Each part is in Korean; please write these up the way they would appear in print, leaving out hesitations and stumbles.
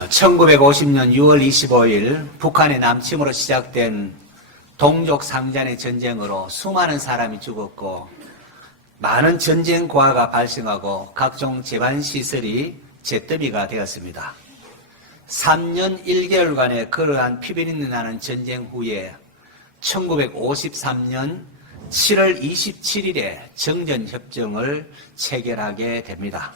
1950년 6월 25일 북한의 남침으로 시작된 동족 상잔의 전쟁으로 수많은 사람이 죽었고 많은 전쟁 고아가 발생하고 각종 재반시설이 재더미가 되었습니다. 3년 1개월간의 그러한 피변이 나는 전쟁 후에 1953년 7월 27일에 정전협정을 체결하게 됩니다.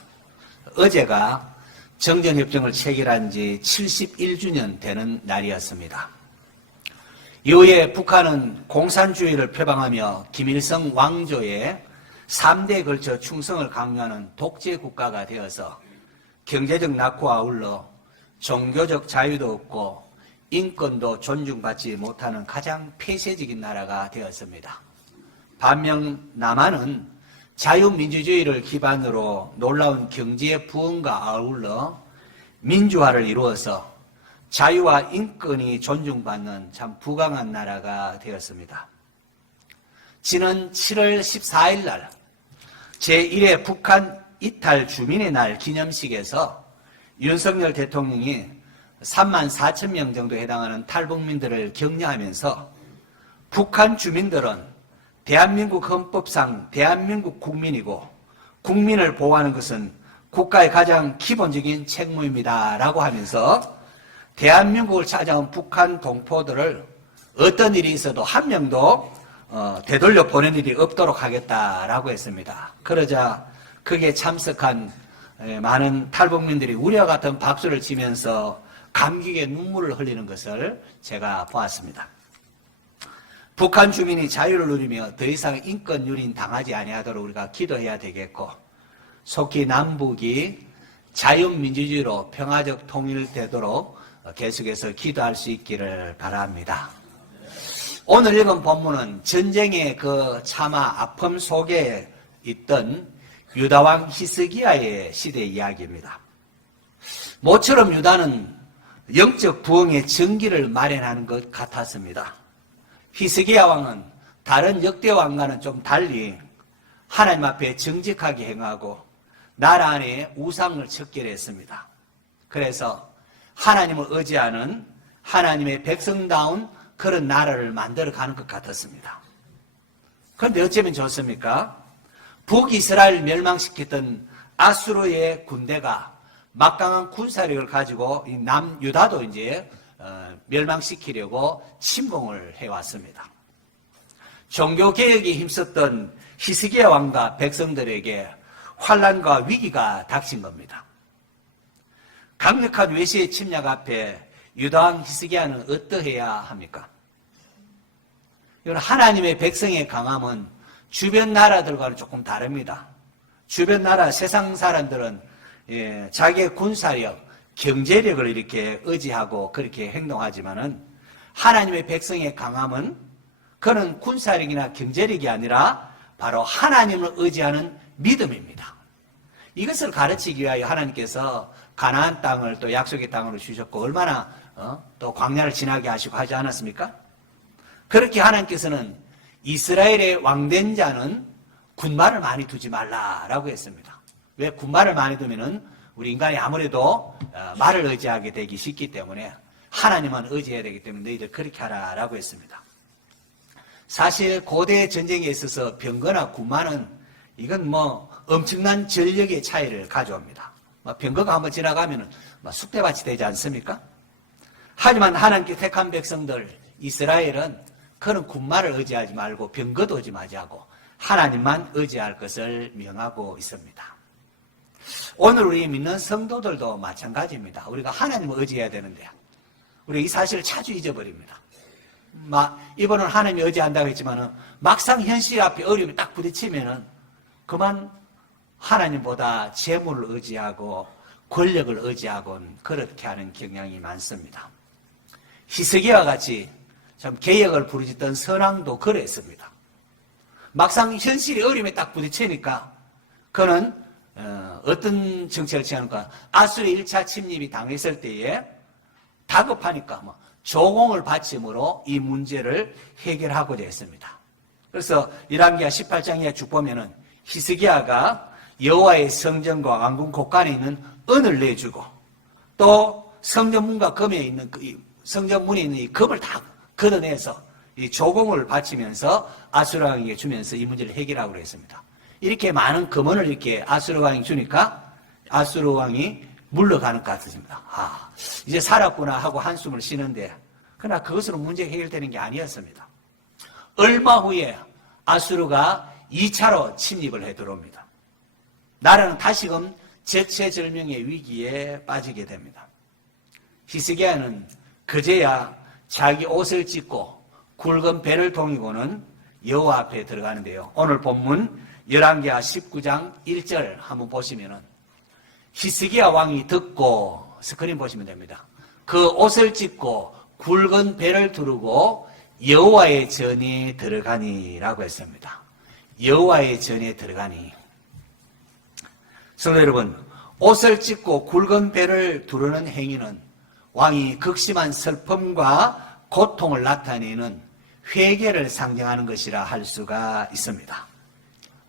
어제가 정전협정을 체결한 지 71주년 되는 날이었습니다. 이후에 북한은 공산주의를 표방하며 김일성 왕조의 3대에 걸쳐 충성을 강요하는 독재 국가가 되어서 경제적 낙후와 아울러 종교적 자유도 없고 인권도 존중받지 못하는 가장 폐쇄적인 나라가 되었습니다. 반면 남한은 자유민주주의를 기반으로 놀라운 경제 부흥과 아울러 민주화를 이루어서 자유와 인권이 존중받는 참 부강한 나라가 되었습니다. 지난 7월 14일 날 제1회 북한 이탈 주민의 날 기념식에서 윤석열 대통령이 3만 4천 명 정도 해당하는 탈북민들을 격려하면서 북한 주민들은 대한민국 헌법상 대한민국 국민이고 국민을 보호하는 것은 국가의 가장 기본적인 책무입니다 라고 하면서 대한민국을 찾아온 북한 동포들을 어떤 일이 있어도 한 명도 되돌려 보낸 일이 없도록 하겠다라고 했습니다. 그러자 거기에 참석한 많은 탈북민들이 우리와 같은 박수를 치면서 감격의 눈물을 흘리는 것을 제가 보았습니다. 북한 주민이 자유를 누리며 더 이상 인권 유린 당하지 아니하도록 우리가 기도해야 되겠고 속히 남북이 자유민주주의로 평화적 통일되도록 계속해서 기도할 수 있기를 바랍니다. 오늘 읽은 본문은 전쟁의 그 참화 아픔 속에 있던 유다왕 히스기야의 시대 이야기입니다. 모처럼 유다는 영적 부흥의 전기를 마련하는 것 같았습니다. 히스기야 왕은 다른 역대 왕과는 좀 달리 하나님 앞에 정직하게 행하고 나라 안에 우상을 척결했습니다. 그래서 하나님을 의지하는 하나님의 백성다운 그런 나라를 만들어가는 것 같았습니다. 그런데 어쩌면 좋습니까? 북이스라엘 멸망시켰던 아수르의 군대가 막강한 군사력을 가지고 남유다도 이제 멸망시키려고 침공을 해왔습니다. 종교개혁에 힘썼던 히스기야 왕과 백성들에게 환난과 위기가 닥친 겁니다. 강력한 외세의 침략 앞에 유다왕 히스기야는 어떠해야 합니까? 하나님의 백성의 강함은 주변 나라들과는 조금 다릅니다. 주변 나라 세상 사람들은 자기의 군사력, 경제력을 이렇게 의지하고 그렇게 행동하지만은 하나님의 백성의 강함은 그는 군사력이나 경제력이 아니라 바로 하나님을 의지하는 믿음입니다. 이것을 가르치기 위하여 하나님께서 가나안 땅을 또 약속의 땅으로 주셨고 얼마나 또 광야를 지나게 하시고 하지 않았습니까? 그렇게 하나님께서는 이스라엘의 왕된 자는 군말을 많이 두지 말라라고 했습니다. 왜 군말을 많이 두면은 우리 인간이 아무래도 말을 의지하게 되기 쉽기 때문에 하나님만 의지해야 되기 때문에 너희들 그렇게 하라라고 했습니다. 사실 고대 전쟁에 있어서 병거나 군마는 이건 엄청난 전력의 차이를 가져옵니다. 병거가 한번 지나가면은 쑥대밭이 되지 않습니까? 하지만 하나님께 택한 백성들 이스라엘은 그런 군마를 의지하지 말고 병거도 의지하지 않고 하나님만 의지할 것을 명하고 있습니다. 오늘 우리 믿는 성도들도 마찬가지입니다. 우리가 하나님을 의지해야 되는데 우리 이 사실을 자주 잊어버립니다. 이번은 하나님을 의지한다고 했지만 막상 현실 앞에 어려움이 딱 부딪히면은 그만 하나님보다 재물을 의지하고 권력을 의지하곤 그렇게 하는 경향이 많습니다. 히스기야와 같이 참 개혁을 부르짖던 선왕도 그랬습니다. 막상 현실이 어려움에 딱 부딪히니까 그는 어떤 정책을 취하는가? 아수르의 1차 침입이 당했을 때에 다급하니까 조공을 바침으로 이 문제를 해결하고자 했습니다. 그래서 열왕기하 18장에 쭉 보면은 히스기야가 여호와의 성전과 왕궁 곳간에 있는 은을 내주고 또 성전문과 금에 있는 성전문에 있는 이 금을 다 걷어내서 이 조공을 바치면서 아수르 왕에게 주면서 이 문제를 해결하고 그랬습니다. 이렇게 많은 금원을 이렇게 아수르 왕이 주니까 아수르 왕이 물러가는 것 같습니다. 이제 살았구나 하고 한숨을 쉬는데, 그러나 그것으로 문제가 해결되는 게 아니었습니다. 얼마 후에 아수르가 2차로 침입을 해 들어옵니다. 나라는 다시금 절체절명의 위기에 빠지게 됩니다. 히스기야는 그제야 자기 옷을 찢고 굵은 배를 동이고는 여호와 앞에 들어가는데요. 오늘 본문 열왕기하 19장 1절 한번 보시면은 히스기야 왕이 듣고, 스크린 보시면 됩니다. 그 옷을 찢고 굵은 배를 두르고 여호와의 전에 들어가니라고 했습니다. 여호와의 전에 들어가니. 성도 여러분, 옷을 찢고 굵은 배를 두르는 행위는 왕이 극심한 슬픔과 고통을 나타내는 회개를 상징하는 것이라 할 수가 있습니다.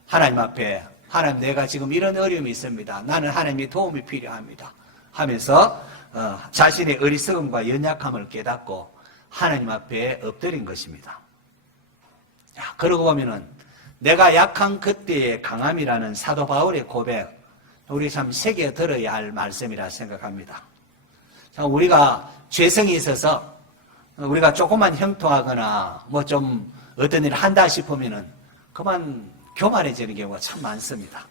하나님 앞에, 하나님, 내가 지금 이런 어려움이 있습니다. 나는 하나님의 도움이 필요합니다 하면서 자신의 어리석음과 연약함을 깨닫고 하나님 앞에 엎드린 것입니다. 그러고 보면은 내가 약한 그때의 강함이라는 사도 바울의 고백, 우리 참 새겨 들어야 할 말씀이라 생각합니다. 우리가 죄성이 있어서 우리가 조금만 형통하거나 뭐 좀 어떤 일을 한다 싶으면은 그만 교만해지는 경우가 참 많습니다.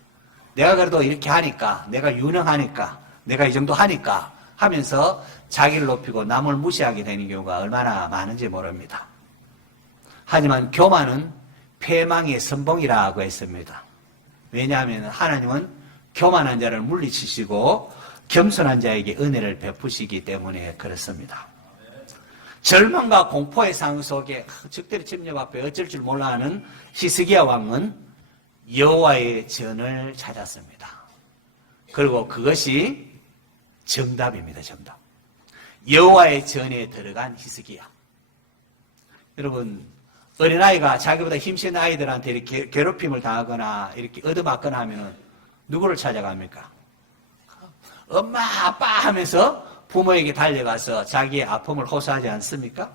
내가 그래도 이렇게 하니까, 내가 유능하니까, 내가 이 정도 하니까 하면서 자기를 높이고 남을 무시하게 되는 경우가 얼마나 많은지 모릅니다. 하지만 교만은 패망의 선봉이라고 했습니다. 왜냐하면 하나님은 교만한 자를 물리치시고 겸손한 자에게 은혜를 베푸시기 때문에 그렇습니다. 절망과 공포의 상황 속에 적들의 침략 앞에 어쩔 줄 몰라 하는 히스기야 왕은 여호와의 전을 찾았습니다. 그리고 그것이 정답입니다. 정답. 여호와의 전에 들어간 히스기야. 여러분, 어린아이가 자기보다 힘센 아이들한테 이렇게 괴롭힘을 당하거나 이렇게 얻어맞거나 하면 누구를 찾아갑니까? 엄마, 아빠 하면서 부모에게 달려가서 자기의 아픔을 호소하지 않습니까?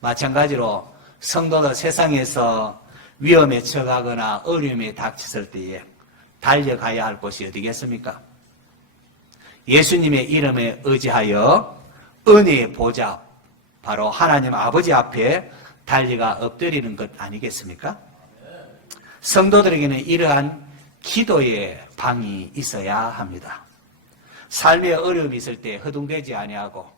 마찬가지로 성도도 세상에서 위험에 처하거나 어려움에 닥쳤을 때에 달려가야 할 곳이 어디겠습니까? 예수님의 이름에 의지하여 은혜의 보좌, 바로 하나님 아버지 앞에 달려가 엎드리는 것 아니겠습니까? 성도들에게는 이러한 기도의 방이 있어야 합니다. 삶의 어려움이 있을 때 허둥대지 아니하고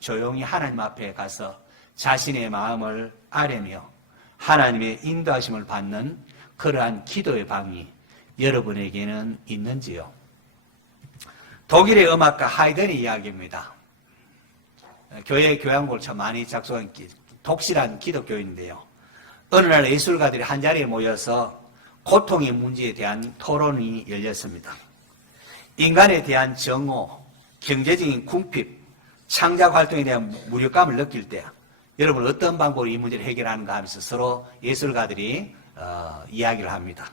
조용히 하나님 앞에 가서 자신의 마음을 아뢰며 하나님의 인도하심을 받는 그러한 기도의 방이 여러분에게는 있는지요? 독일의 음악가 하이든의 이야기입니다. 교회 교향곡을 참 많이 작곡한 독실한 기독교인인데요. 어느 날 예술가들이 한자리에 모여서 고통의 문제에 대한 토론이 열렸습니다. 인간에 대한 정오, 경제적인 궁핍, 창작 활동에 대한 무력감을 느낄 때 여러분 어떤 방법으로 이 문제를 해결하는가 하면서 서로 예술가들이 이야기를 합니다.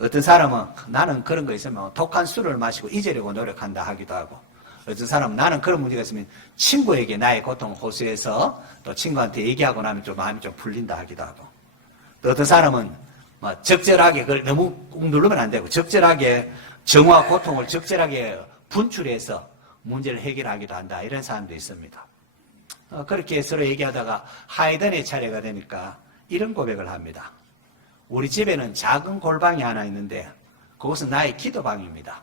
어떤 사람은 나는 그런 거 있으면 독한 술을 마시고 잊으려고 노력한다 하기도 하고, 어떤 사람은 나는 그런 문제가 있으면 친구에게 나의 고통을 호소해서 또 친구한테 얘기하고 나면 좀 마음이 좀 풀린다 하기도 하고, 또 어떤 사람은 적절하게 그걸 너무 꾹 누르면 안 되고 적절하게 정화와 고통을 적절하게 분출해서 문제를 해결하기도 한다, 이런 사람도 있습니다. 그렇게 서로 얘기하다가 하이든의 차례가 되니까 이런 고백을 합니다. 우리 집에는 작은 골방이 하나 있는데 그것은 나의 기도방입니다.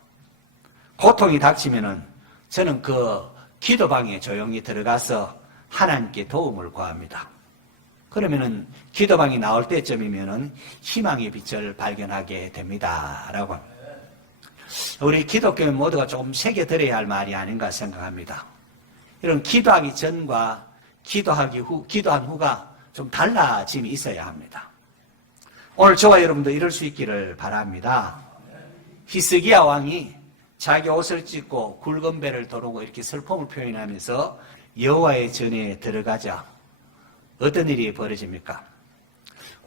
고통이 닥치면은 저는 그 기도방에 조용히 들어가서 하나님께 도움을 구합니다. 그러면은 기도방이 나올 때쯤이면은 희망의 빛을 발견하게 됩니다. 라고 합니다. 우리 기독교인 모두가 조금 새겨들어야 할 말이 아닌가 생각합니다. 이런 기도하기 전과 기도한 후가 좀 달라짐이 있어야 합니다. 오늘 저와 여러분도 이럴 수 있기를 바랍니다. 히스기야 왕이 자기 옷을 찢고 굵은 배를 도르고 이렇게 슬픔을 표현하면서 여호와의 전에 들어가자 어떤 일이 벌어집니까?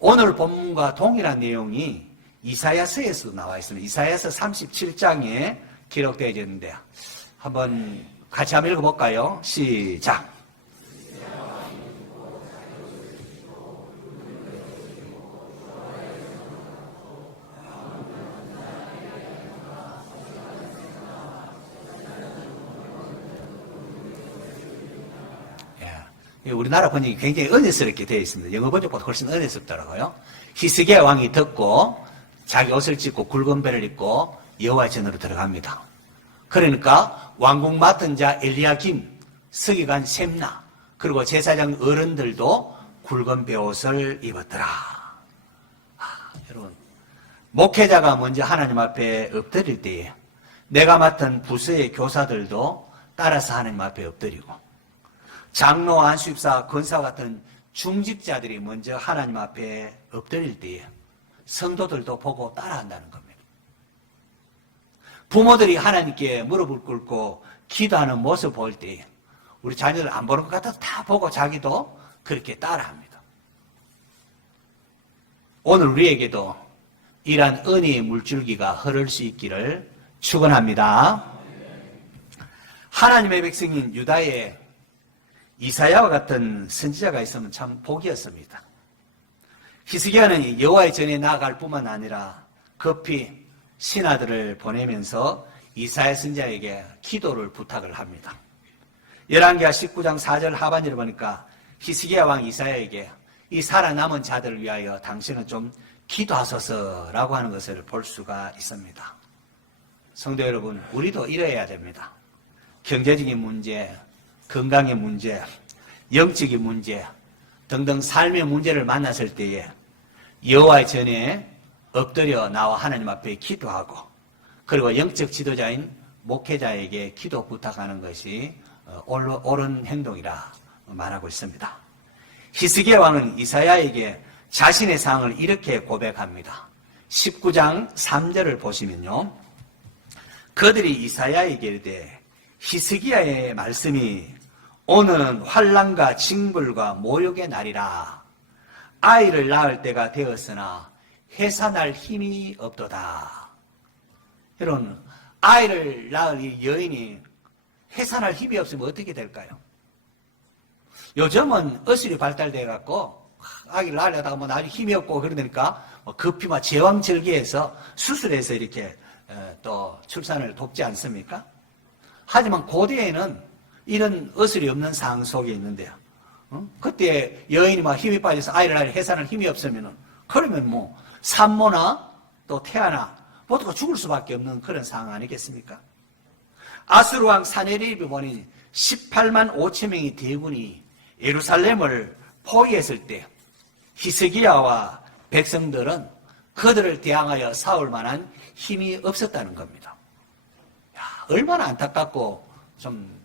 오늘 본문과 동일한 내용이 이사야서에서도 나와 있습니다. 이사야서 37장에 기록되어 있는데 한번 같이 한번 읽어볼까요? 시작. 우리나라 번역이 굉장히 은혜스럽게 되어 있습니다. 영어 번역보다 훨씬 은혜스럽더라고요. 히스기야 왕이 듣고 자기 옷을 찢고 굵은 배를 입고 여호와의 전으로 들어갑니다. 그러니까 왕궁 맡은 자 엘리야김, 서기관 셈나, 그리고 제사장 어른들도 굵은 베옷을 입었더라. 여러분, 목회자가 먼저 하나님 앞에 엎드릴 때에 내가 맡은 부서의 교사들도 따라서 하나님 앞에 엎드리고, 장로, 안수집사, 권사 같은 중직자들이 먼저 하나님 앞에 엎드릴 때에 성도들도 보고 따라한다는 겁니다. 부모들이 하나님께 무릎을 꿇고 기도하는 모습 볼 때에 우리 자녀들 안 보는 것 같아도 다 보고 자기도 그렇게 따라합니다. 오늘 우리에게도 이러한 은혜의 물줄기가 흐를 수 있기를 축원합니다. 하나님의 백성인 유다에 이사야와 같은 선지자가 있으면 참 복이었습니다. 히스기야는 여호와의 전에 나아갈 뿐만 아니라 급히 신하들을 보내면서 이사야 선지자에게 기도를 부탁을 합니다. 열왕기하 19장 4절 하반절을 보니까 히스기야 왕 이사야에게 이 살아남은 자들을 위하여 당신은 좀 기도하소서라고 하는 것을 볼 수가 있습니다. 성도 여러분, 우리도 이래야 됩니다. 경제적인 문제, 건강의 문제, 영적인 문제 등등 삶의 문제를 만났을 때에 여호와의 전에 엎드려 나와 하나님 앞에 기도하고, 그리고 영적 지도자인 목회자에게 기도 부탁하는 것이 옳은 행동이라 말하고 있습니다. 히스기야 왕은 이사야에게 자신의 상황을 이렇게 고백합니다. 19장 3절을 보시면요, 그들이 이사야에게 이르되 히스기야의 말씀이 오늘은 환난과 징벌과 모욕의 날이라. 아이를 낳을 때가 되었으나 해산할 힘이 없도다. 여러분, 아이를 낳을 이 여인이 해산할 힘이 없으면 어떻게 될까요? 요즘은 의술이 발달돼 갖고 아기를 낳으려다가 나중에 힘이 없고 그러니까 급히 제왕절개해서 수술해서 이렇게 또 출산을 돕지 않습니까? 하지만 고대에는 이런 의술이 없는 상황 속에 있는데요. 그때 여인이 힘이 빠져서 아이를 낳을 해산할 힘이 없으면은, 그러면 산모나 또 태아나 모두가 죽을 수밖에 없는 그런 상황 아니겠습니까? 아수르 왕 사네리입이 보니 18만 5천 명의 대군이 예루살렘을 포위했을 때 히스기야와 백성들은 그들을 대항하여 싸울 만한 힘이 없었다는 겁니다. 얼마나 안타깝고 좀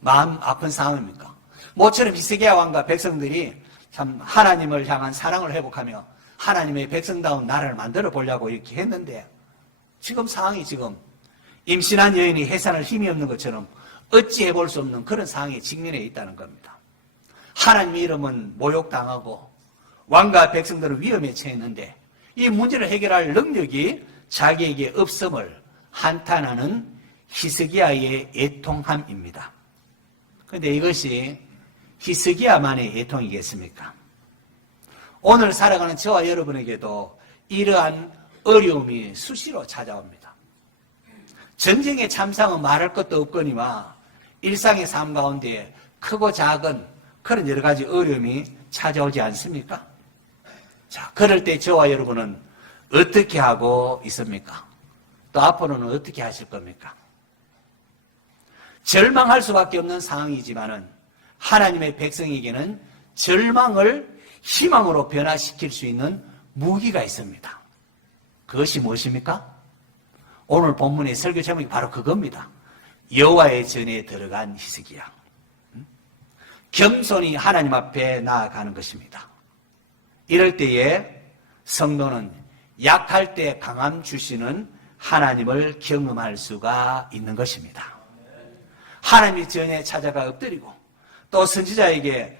마음 아픈 상황입니까? 모처럼 히스기야 왕과 백성들이 참 하나님을 향한 사랑을 회복하며 하나님의 백성다운 나라를 만들어 보려고 이렇게 했는데, 지금 상황이 지금 임신한 여인이 해산할 힘이 없는 것처럼 어찌 해볼 수 없는 그런 상황에 직면해 있다는 겁니다. 하나님의 이름은 모욕당하고 왕과 백성들은 위험에 처했는데 이 문제를 해결할 능력이 자기에게 없음을 한탄하는 히스기야의 애통함입니다. 그런데 이것이 히스기야만의 애통이겠습니까? 오늘 살아가는 저와 여러분에게도 이러한 어려움이 수시로 찾아옵니다. 전쟁의 참상은 말할 것도 없거니와 일상의 삶 가운데 크고 작은 그런 여러 가지 어려움이 찾아오지 않습니까? 자, 그럴 때 저와 여러분은 어떻게 하고 있습니까? 또 앞으로는 어떻게 하실 겁니까? 절망할 수밖에 없는 상황이지만은 하나님의 백성에게는 절망을 희망으로 변화시킬 수 있는 무기가 있습니다. 그것이 무엇입니까? 오늘 본문의 설교 제목이 바로 그겁니다. 여호와의 전에 들어간 히스기야. 겸손히 하나님 앞에 나아가는 것입니다. 이럴 때에 성도는 약할 때 강함 주시는 하나님을 경험할 수가 있는 것입니다. 하나님의 전에 찾아가 엎드리고 또 선지자에게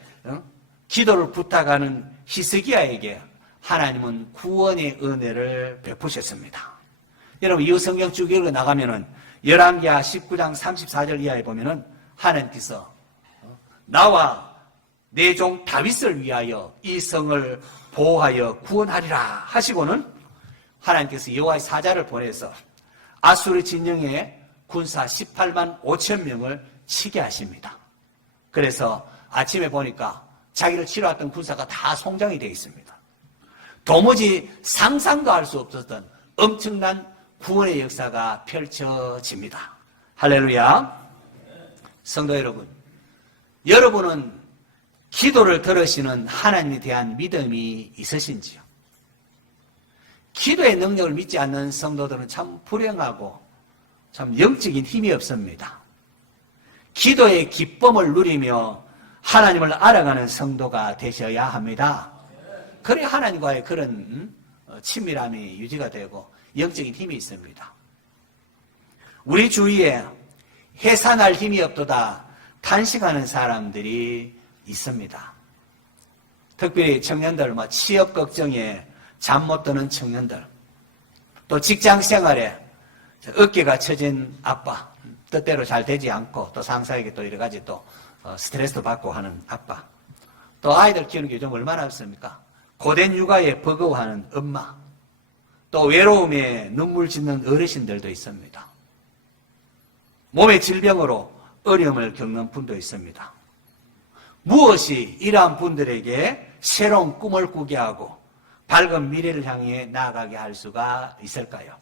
기도를 부탁하는 히스기야에게 하나님은 구원의 은혜를 베푸셨습니다. 여러분, 이 성경 쭉 읽어 나가면은 열왕기하 19장 34절 이하에 보면은 하나님께서 나와 내 종 다윗을 위하여 이 성을 보호하여 구원하리라 하시고는 하나님께서 여호와의 사자를 보내서 아수르 진영에 군사 18만 5천 명을 치게 하십니다. 그래서 아침에 보니까 자기를 치러왔던 군사가 다 송장이 되어 있습니다. 도무지 상상도 할 수 없었던 엄청난 구원의 역사가 펼쳐집니다. 할렐루야. 성도 여러분, 여러분은 기도를 들으시는 하나님에 대한 믿음이 있으신지요? 기도의 능력을 믿지 않는 성도들은 참 불행하고 참 영적인 힘이 없습니다. 기도의 기쁨을 누리며 하나님을 알아가는 성도가 되셔야 합니다. 그래야 하나님과의 그런 친밀함이 유지가 되고 영적인 힘이 있습니다. 우리 주위에 해산할 힘이 없도다 탄식하는 사람들이 있습니다. 특별히 청년들, 취업 걱정에 잠 못 드는 청년들, 또 직장 생활에 어깨가 처진 아빠, 뜻대로 잘 되지 않고 또 상사에게 또 여러 가지 또 스트레스도 받고 하는 아빠, 또 아이들 키우는 게 요즘 얼마나 없습니까? 고된 육아에 버거워하는 엄마, 또 외로움에 눈물 짓는 어르신들도 있습니다. 몸의 질병으로 어려움을 겪는 분도 있습니다. 무엇이 이러한 분들에게 새로운 꿈을 꾸게 하고 밝은 미래를 향해 나아가게 할 수가 있을까요?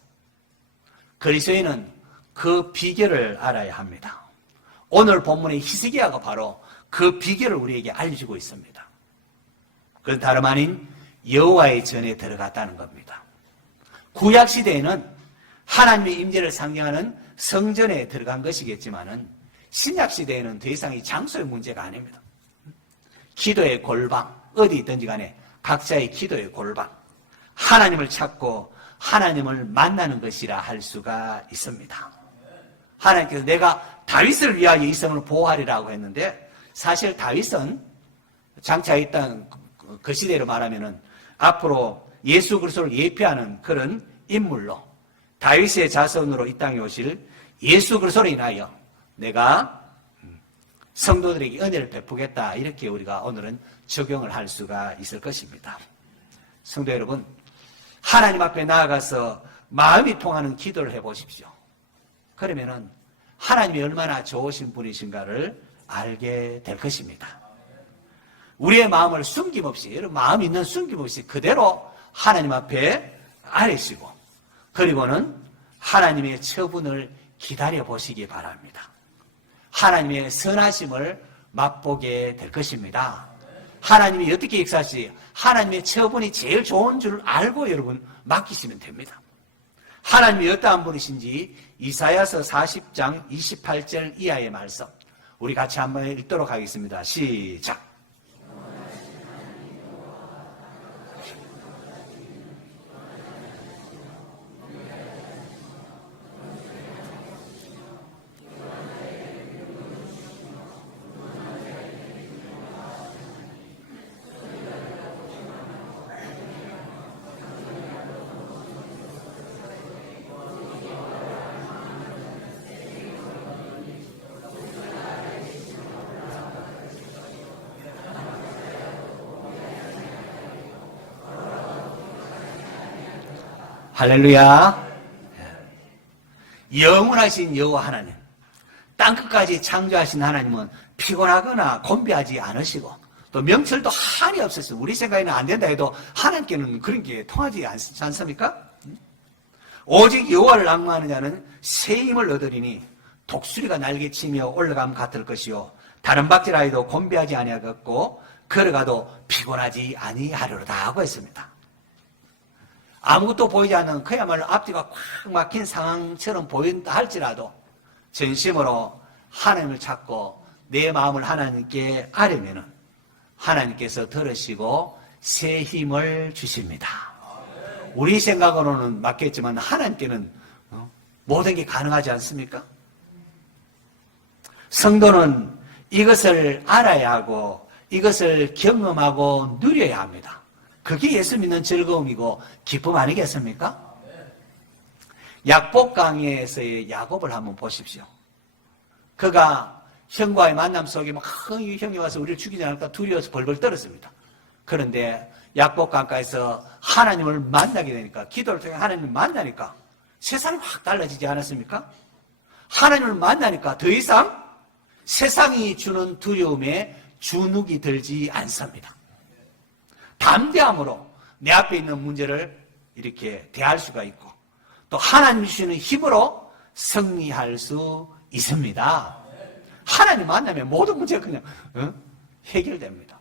그리스도인은 그 비결을 알아야 합니다. 오늘 본문의 히스기야가 바로 그 비결을 우리에게 알려주고 있습니다. 그건 다름 아닌 여호와의 전에 들어갔다는 겁니다. 구약 시대에는 하나님의 임재를 상징하는 성전에 들어간 것이겠지만은 신약 시대에는 더 이상 이 장소의 문제가 아닙니다. 기도의 골방, 어디 있든지 간에 각자의 기도의 골방, 하나님을 찾고 하나님을 만나는 것이라 할 수가 있습니다. 하나님께서 내가 다윗을 위하여 이 성을 보호하리라고 했는데, 사실 다윗은 장차 있던 그 시대로 말하면은 앞으로 예수 그리스도를 예표하는 그런 인물로 다윗의 자손으로 이 땅에 오실 예수 그리스도로 인하여 내가 성도들에게 은혜를 베푸겠다, 이렇게 우리가 오늘은 적용을 할 수가 있을 것입니다. 성도 여러분, 하나님 앞에 나아가서 마음이 통하는 기도를 해보십시오. 그러면은 하나님이 얼마나 좋으신 분이신가를 알게 될 것입니다. 우리의 마음을 숨김없이, 여러분 마음 있는 숨김없이 그대로 하나님 앞에 아뢰시고, 그리고는 하나님의 처분을 기다려 보시기 바랍니다. 하나님의 선하심을 맛보게 될 것입니다. 하나님이 어떻게 역사하시? 하나님의 처분이 제일 좋은 줄 알고 여러분 맡기시면 됩니다. 하나님이 어떠한 분이신지 이사야서 40장 28절 이하의 말씀, 우리 같이 한번 읽도록 하겠습니다. 시작. 할렐루야. 영원하신 여호와 하나님, 땅끝까지 창조하신 하나님은 피곤하거나 곤비하지 않으시고 또 명철도 한이 없으시고, 우리 생각에는 안 된다 해도 하나님께는 그런 게 통하지 않습니까? 오직 여호와를 앙망하는 자는 새 힘을 얻으리니 독수리가 날개치며 올라감 같을 것이요 다른 박질하여도 곤비하지 아니하겠고 걸어가도 피곤하지 아니하리로다 하고 했습니다. 아무것도 보이지 않는 그야말로 앞뒤가 꽉 막힌 상황처럼 보인다 할지라도 전심으로 하나님을 찾고 내 마음을 하나님께 아뢰면은 하나님께서 들으시고 새 힘을 주십니다. 우리 생각으로는 맞겠지만 하나님께는 모든 게 가능하지 않습니까? 성도는 이것을 알아야 하고 이것을 경험하고 누려야 합니다. 그게 예수 믿는 즐거움이고 기쁨 아니겠습니까? 약복강에서의 야곱을 한번 보십시오. 그가 형과의 만남 속에 막 형이 와서 우리를 죽이지 않을까 두려워서 벌벌 떨었습니다. 그런데 약복강가에서 하나님을 만나게 되니까, 기도를 통해 하나님을 만나니까 세상이 확 달라지지 않았습니까? 하나님을 만나니까 더 이상 세상이 주는 두려움에 주눅이 들지 않습니다. 담대함으로 내 앞에 있는 문제를 이렇게 대할 수가 있고, 또 하나님 주시는 힘으로 승리할 수 있습니다. 하나님 만나면 모든 문제가 그냥 해결됩니다.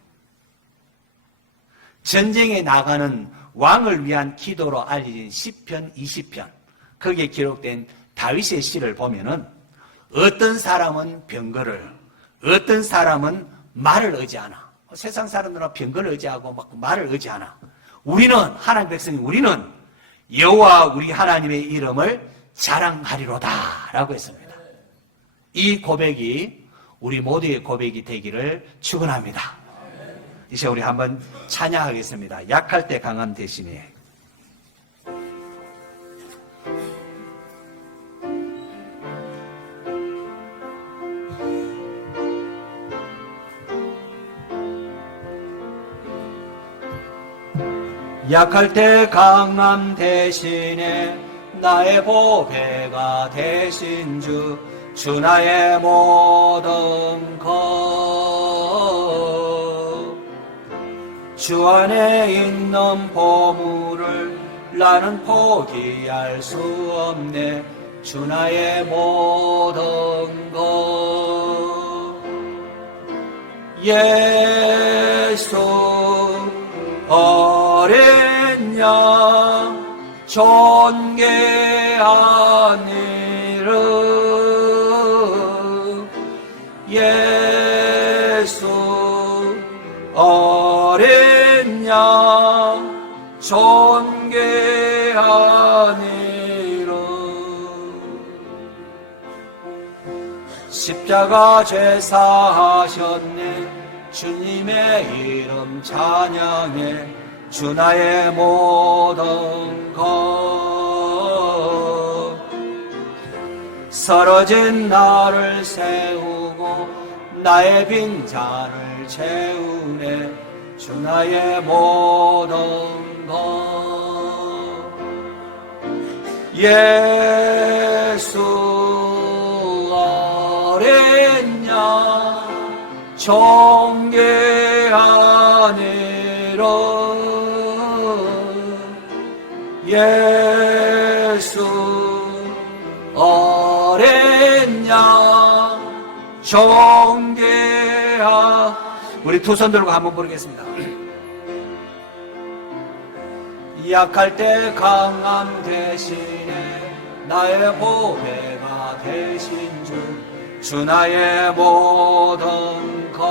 전쟁에 나가는 왕을 위한 기도로 알려진 시편 20편, 거기에 기록된 다윗의 시를 보면은 어떤 사람은 병거를, 어떤 사람은 말을 의지하나. 세상 사람들은 병거를 의지하고 막 말을 의지하나. 우리는, 하나님 백성이, 우리는 여호와 우리 하나님의 이름을 자랑하리로다 라고 했습니다. 이 고백이 우리 모두의 고백이 되기를 축원합니다. 이제 우리 한번 찬양하겠습니다. 약할 때 강함 대신에. 약할 때 강함 대신에 나의 보배가 되신 주 나의 모든 것, 주 안에 있는 보물을 나는 포기할 수 없네. 주 나의 모든 것, 예수 어린 양 존귀하니라. 예수 어린 양 존귀하니라. 십자가 죄사하셨네. 주님의 이름 찬양해. 주 나의 모든 것, 쓰러진 나를 세우고 나의 빈잔을 채우네. 주 나의 모든 것, 예수 어린 양 존귀하니라. 예수 어린 양 존귀하. 우리 두 손 들고 한번 부르겠습니다. 약할 때 강함 대신에 나의 보배가 되신 주 나의 모든 것,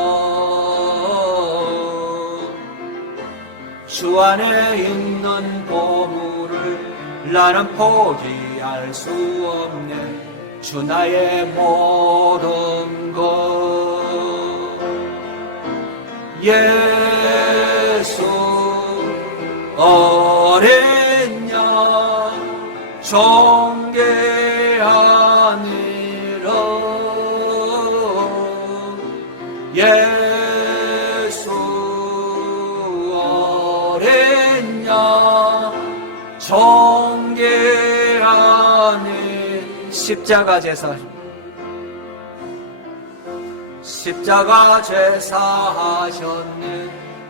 주 안에 있는 보물을 나는 포기할 수 없네. 주 나의 모든 것, 예수 어린 양 존귀하니라. 예수 어린 양 존귀하니. 십자가 제사, 십자가 제사하셨네.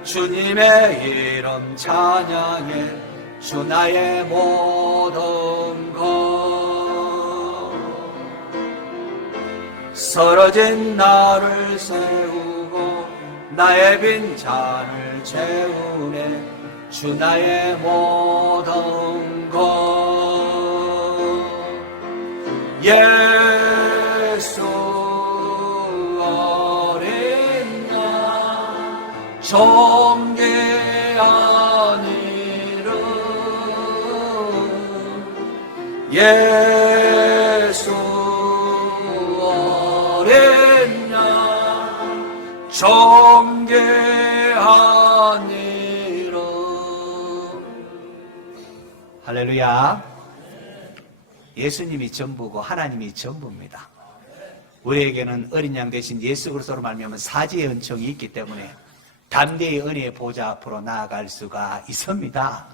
주님의 이름 찬양해. 주 나의 모든 것, 쓰러진 나를 세우고 나의 빈잔을 채우네. 주 나의 모든 것, 예수 어린 양 존귀하니라. 예수 어린 양 존귀하니라. 할렐루야. 예수님이 전부고 하나님이 전부입니다. 우리에게는 어린 양 대신 예수 그리스도로 말미암은 사지의 은총이 있기 때문에 담대히 은혜의 보좌 앞으로 나아갈 수가 있습니다.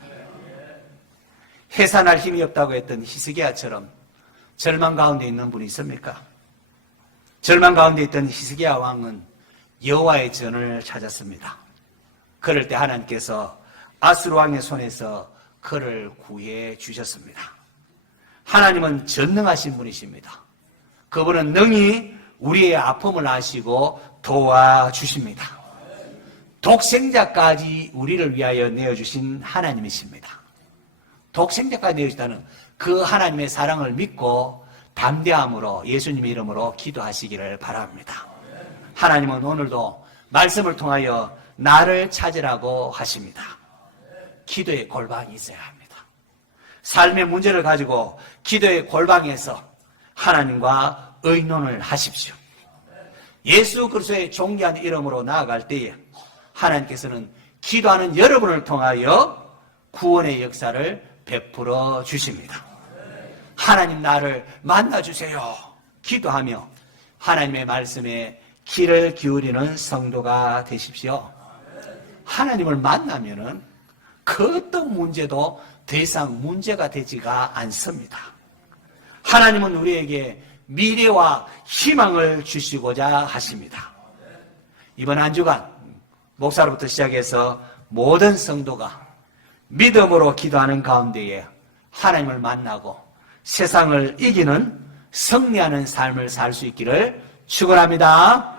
해산할 힘이 없다고 했던 히스기야처럼 절망 가운데 있는 분이 있습니까? 절망 가운데 있던 히스기야 왕은 여호와의 전을 찾았습니다. 그럴 때 하나님께서 아수르 왕의 손에서 그를 구해 주셨습니다. 하나님은 전능하신 분이십니다. 그분은 능히 우리의 아픔을 아시고 도와주십니다. 독생자까지 우리를 위하여 내어주신 하나님이십니다. 독생자까지 내어주다는 그 하나님의 사랑을 믿고 담대함으로 예수님의 이름으로 기도하시기를 바랍니다. 하나님은 오늘도 말씀을 통하여 나를 찾으라고 하십니다. 기도의 골방이 있어야 합니다. 삶의 문제를 가지고 기도의 골방에서 하나님과 의논을 하십시오. 예수 그리스도의 존귀한 이름으로 나아갈 때에 하나님께서는 기도하는 여러분을 통하여 구원의 역사를 베풀어 주십니다. 하나님 나를 만나주세요. 기도하며 하나님의 말씀에 귀를 기울이는 성도가 되십시오. 하나님을 만나면은 그 어떤 문제도 더 이상 문제가 되지가 않습니다. 하나님은 우리에게 미래와 희망을 주시고자 하십니다. 이번 한 주간 목사로부터 시작해서 모든 성도가 믿음으로 기도하는 가운데에 하나님을 만나고 세상을 이기는 승리하는 삶을 살 수 있기를 축원합니다.